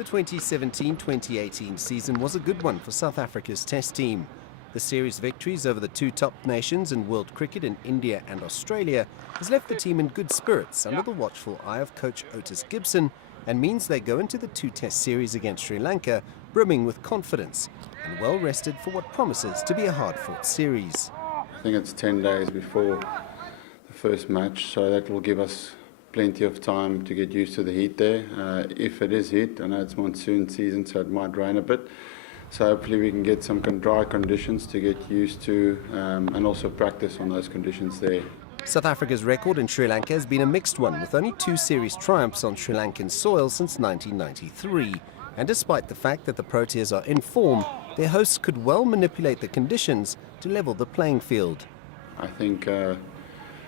The 2017-2018 season was a good one for South Africa's Test team. The series victories over the two top nations in world cricket in India and Australia has left the team in good spirits under the watchful eye of coach Otis Gibson, and means they go into the two-test series against Sri Lanka brimming with confidence and well rested for what promises to be a hard-fought series. I think it's 10 days before the first match, so that will give us plenty of time to get used to the heat there. If it is heat, I know it's monsoon season, so it might rain a bit. So hopefully we can get some dry conditions to get used to and also practice on those conditions there. South Africa's record in Sri Lanka has been a mixed one, with only 2 series triumphs on Sri Lankan soil since 1993. And despite the fact that the Proteas are in form, their hosts could well manipulate the conditions to level the playing field. I think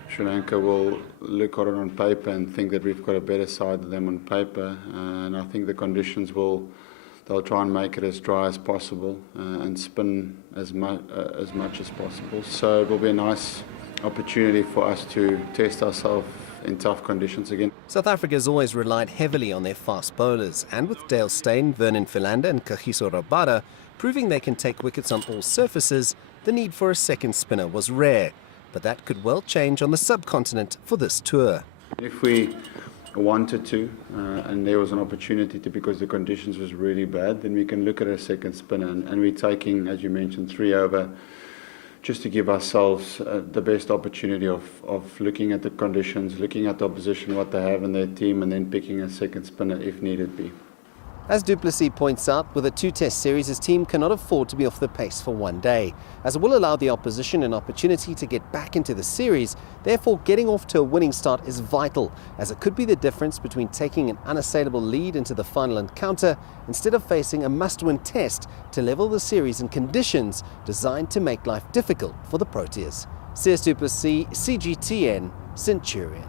Sri Lanka will look at it on paper and think that we've got a better side than them on paper, and I think the conditions they'll try and make it as dry as possible and spin as much as possible. So it will be a nice opportunity for us to test ourselves in tough conditions again. South Africa has always relied heavily on their fast bowlers, and with Dale Steyn, Vernon Philander and Kagiso Rabada proving they can take wickets on all surfaces, the need for a second spinner was rare. But that could well change on the subcontinent for this tour. If we wanted to, and there was an opportunity to, because the conditions was really bad, then we can look at a second spinner, and we're taking, as you mentioned, 3 over, just to give ourselves the best opportunity of looking at the conditions, looking at the opposition, what they have in their team, and then picking a second spinner if needed be. As du Plessis points out, with a 2-test series, his team cannot afford to be off the pace for one day, as it will allow the opposition an opportunity to get back into the series. Therefore, getting off to a winning start is vital, as it could be the difference between taking an unassailable lead into the final encounter instead of facing a must-win test to level the series in conditions designed to make life difficult for the Proteas. Du Plessis, CGTN, Centurion.